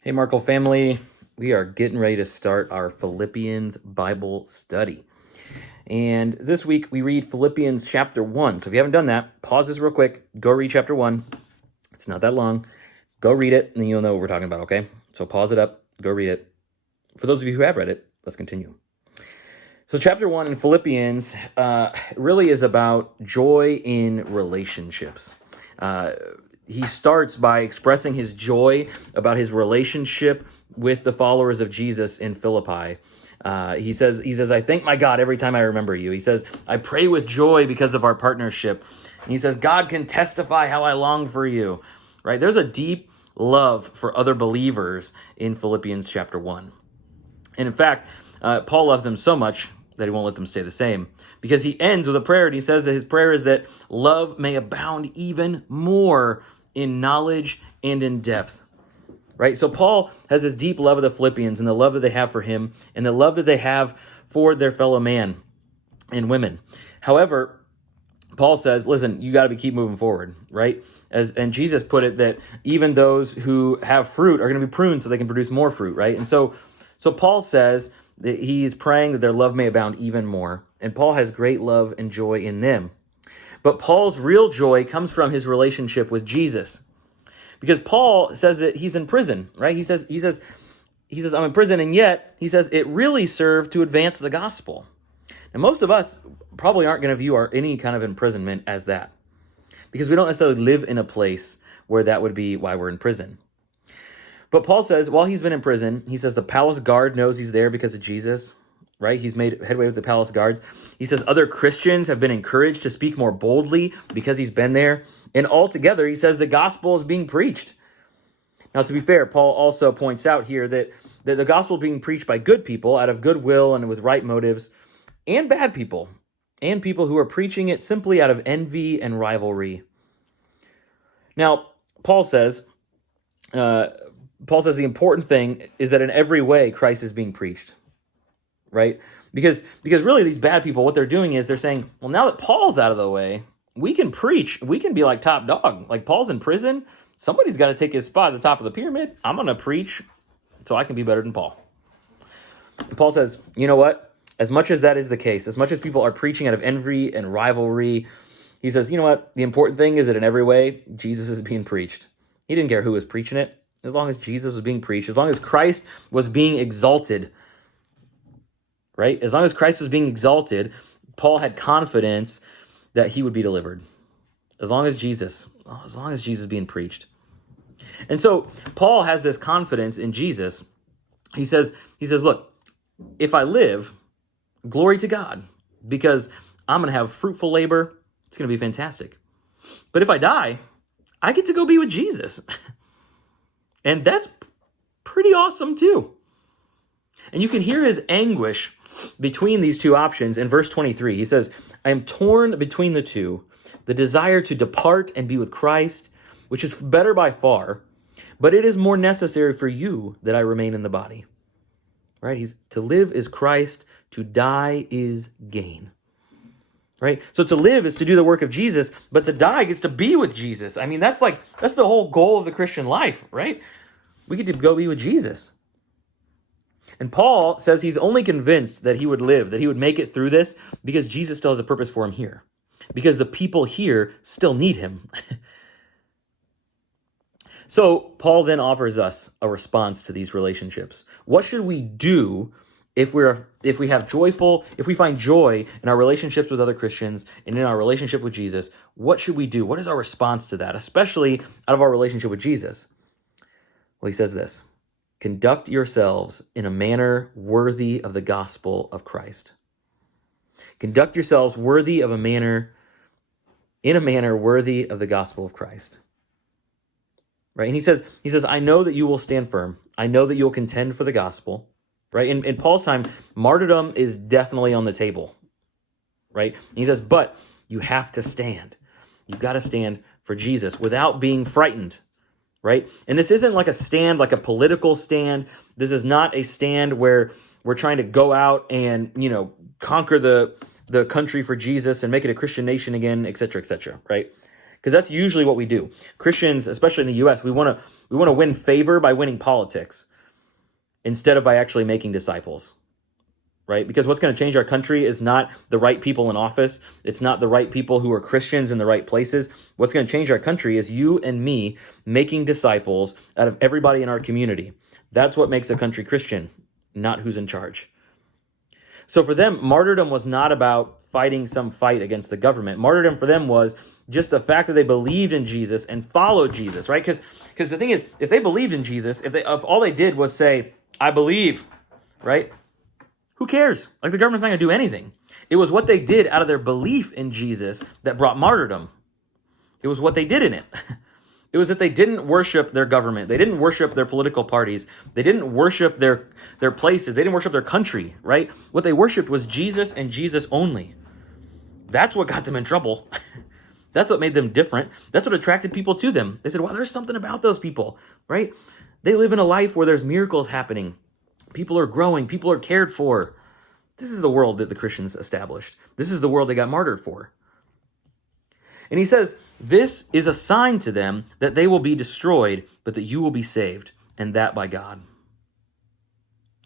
Hey, Markle family, we are getting ready to start our Philippians Bible study. And this week we read Philippians chapter 1. So if you haven't done that, pause this real quick, go read chapter 1. It's not that long. Go read it, and then you'll know what we're talking about, okay? So pause it up, go read it. For those of you who have read it, let's continue. So chapter 1 in Philippians really is about joy in relationships. He starts by expressing his joy about his relationship with the followers of Jesus in Philippi. He says, I thank my God every time I remember you. He says, I pray with joy because of our partnership. And he says, God can testify how I long for you. Right? There's a deep love for other believers in Philippians chapter 1. And in fact, Paul loves them so much that he won't let them stay the same. Because he ends with a prayer, and he says that his prayer is that love may abound even more in knowledge and in depth, right? So Paul has this deep love of the Philippians and the love that they have for him and the love that they have for their fellow man and women. However, Paul says, listen, you got to keep moving forward, right? And Jesus put it that even those who have fruit are going to be pruned so they can produce more fruit, right? And so Paul says that he is praying that their love may abound even more. And Paul has great love and joy in them. But Paul's real joy comes from his relationship with Jesus. Because Paul says that he's in prison, right? He says, I'm in prison, and yet, he says, it really served to advance the gospel. And most of us probably aren't going to view any kind of imprisonment as that. Because we don't necessarily live in a place where that would be why we're in prison. But Paul says, while he's been in prison, he says the palace guard knows he's there because of Jesus, right? He's made headway with the palace guards. He says other Christians have been encouraged to speak more boldly because he's been there. And altogether, he says the gospel is being preached. Now, to be fair, Paul also points out here that the gospel is being preached by good people out of goodwill and with right motives, and bad people, and people who are preaching it simply out of envy and rivalry. Now, Paul says the important thing is that in every way Christ is being preached, right? Because really these bad people, what they're doing is they're saying, well, now that Paul's out of the way, we can preach. We can be like top dog. Like Paul's in prison. Somebody's got to take his spot at the top of the pyramid. I'm going to preach so I can be better than Paul. And Paul says, you know what? As much as that is the case, as much as people are preaching out of envy and rivalry, he says, you know what? The important thing is that in every way, Jesus is being preached. He didn't care who was preaching it. As long as Jesus was being preached, as long as Christ was being exalted, right? As long as Christ was being exalted, Paul had confidence that he would be delivered. As long as Jesus is being preached. And so Paul has this confidence in Jesus. He says, look, if I live, glory to God, because I'm going to have fruitful labor. It's going to be fantastic. But if I die, I get to go be with Jesus. And that's pretty awesome too. And you can hear his anguish between these two options in verse 23. He says, I am torn between the two, the desire to depart and be with Christ, which is better by far, but it is more necessary for you that I remain in the body. Right? To live is Christ, to die is gain. Right? So to live is to do the work of Jesus, but to die gets to be with Jesus. I mean, that's the whole goal of the Christian life, right? We get to go be with Jesus. And Paul says he's only convinced that he would live, that he would make it through this because Jesus still has a purpose for him here. Because the people here still need him. So Paul then offers us a response to these relationships. What should we do if we find joy in our relationships with other Christians and in our relationship with Jesus? What should we do? What is our response to that, especially out of our relationship with Jesus? Well, he says this, conduct yourselves in a manner worthy of the gospel of Christ. Conduct yourselves in a manner worthy of the gospel of Christ. Right? And he says, I know that you will stand firm. I know that you'll contend for the gospel. Right? In Paul's time, martyrdom is definitely on the table. Right? And he says, but you have to stand. You've got to stand for Jesus without being frightened. Right? And this isn't like a stand, like a political stand. This is not a stand where we're trying to go out and, conquer the country for Jesus and make it a Christian nation again, et cetera, right? Because that's usually what we do. Christians, especially in the U.S., we want to win favor by winning politics instead of by actually making disciples, right? Because what's going to change our country is not the right people in office. It's not the right people who are Christians in the right places. What's going to change our country is you and me making disciples out of everybody in our community. That's what makes a country Christian, not who's in charge. So for them, martyrdom was not about fighting some fight against the government. Martyrdom for them was just the fact that they believed in Jesus and followed Jesus, right? Because the thing is, if they believed in Jesus, if all they did was say, I believe, right? Who cares? Like, the government's not going to do anything. It was what they did out of their belief in Jesus that brought martyrdom. It was what they did in it. It was that they didn't worship their government. They didn't worship their political parties. They didn't worship their places. They didn't worship their country, right? What they worshiped was Jesus and Jesus only. That's what got them in trouble. That's what made them different. That's what attracted people to them. They said, well, there's something about those people, right? They live in a life where there's miracles happening. People are growing. People are cared for. This is the world that the Christians established. This is the world they got martyred for. And he says, this is a sign to them that they will be destroyed, but that you will be saved, and that by God.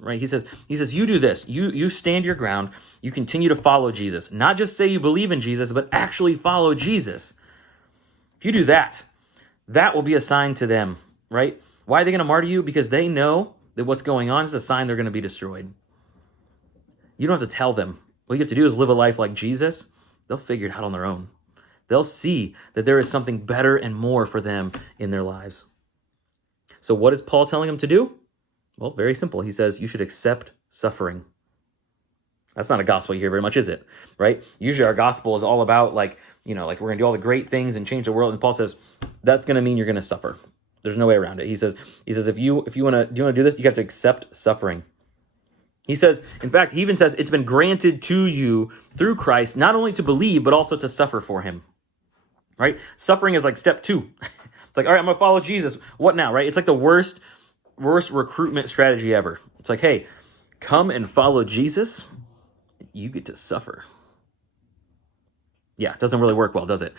Right? He says, you do this. You stand your ground. You continue to follow Jesus. Not just say you believe in Jesus, but actually follow Jesus. If you do that, that will be a sign to them, right? Why are they going to martyr you? Because they know that what's going on is a sign they're going to be destroyed. You don't have to tell them. What you have to do is live a life like Jesus. They'll figure it out on their own. They'll see that there is something better and more for them in their lives. So what is Paul telling them to do? Well, very simple. He says, you should accept suffering. That's not a gospel you hear very much, is it? Right? Usually our gospel is all about like we're going to do all the great things and change the world. And Paul says, that's going to mean you're going to suffer. There's no way around it. He says, if you want to do this, you have to accept suffering. He says, in fact, he even says it's been granted to you through Christ, not only to believe, but also to suffer for him. Right? Suffering is like step 2. It's like, all right, I'm going to follow Jesus. What now? Right? It's like the worst recruitment strategy ever. It's like, hey, come and follow Jesus. You get to suffer. Yeah, it doesn't really work well, does it?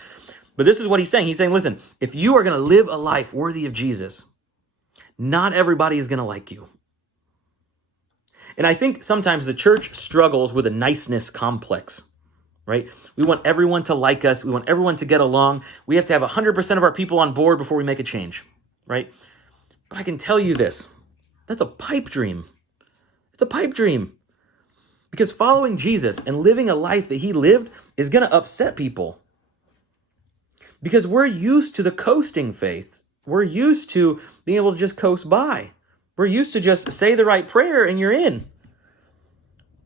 But this is what he's saying. He's saying, listen, if you are going to live a life worthy of Jesus, not everybody is going to like you. And I think sometimes the church struggles with a niceness complex, right? We want everyone to like us. We want everyone to get along. We have to have 100% of our people on board before we make a change, right? But I can tell you this, that's a pipe dream. It's a pipe dream. Because following Jesus and living a life that he lived is going to upset people. Because we're used to the coasting faith. We're used to being able to just coast by. We're used to just say the right prayer and you're in.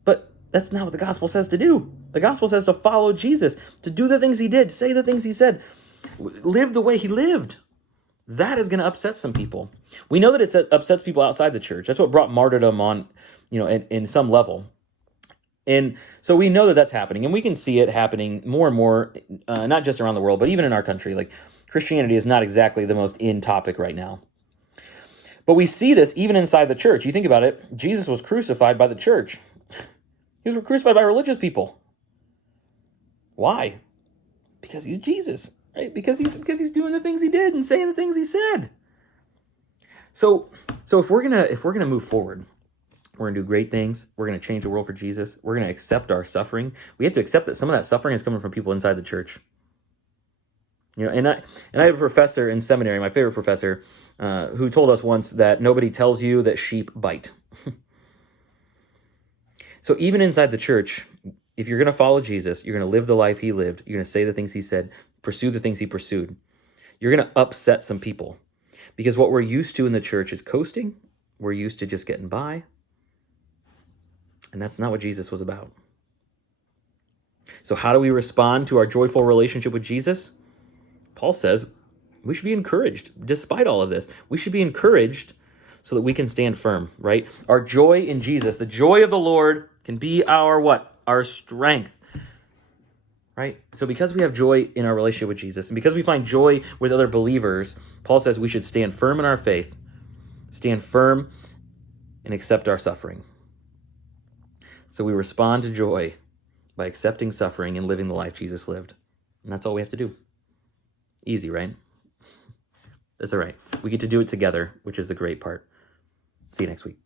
But that's not what the gospel says to do. The gospel says to follow Jesus, to do the things he did, say the things he said, live the way he lived. That is going to upset some people. We know that it upsets people outside the church. That's what brought martyrdom on, in some level. And so we know that that's happening, and we can see it happening more and more, not just around the world, but even in our country. Like, Christianity is not exactly the most in topic right now. But we see this even inside the church. You think about it, Jesus was crucified by the church. He was crucified by religious people. Why? Because he's Jesus, right? Because he's doing the things he did and saying the things he said. So if we're gonna move forward, we're going to do great things. We're going to change the world for Jesus. We're going to accept our suffering. We have to accept that some of that suffering is coming from people inside the church. And I have a professor in seminary, my favorite professor, who told us once that nobody tells you that sheep bite. So even inside the church, if you're going to follow Jesus, you're going to live the life he lived, you're going to say the things he said, pursue the things he pursued, you're going to upset some people. Because what we're used to in the church is coasting. We're used to just getting by. And that's not what Jesus was about. So how do we respond to our joyful relationship with Jesus? Paul says we should be encouraged despite all of this. We should be encouraged so that we can stand firm, right? Our joy in Jesus, the joy of the Lord can be our what? Our strength, right? So because we have joy in our relationship with Jesus and because we find joy with other believers, Paul says we should stand firm in our faith, stand firm and accept our suffering. So we respond to joy by accepting suffering and living the life Jesus lived. And that's all we have to do. Easy, right? That's all right. We get to do it together, which is the great part. See you next week.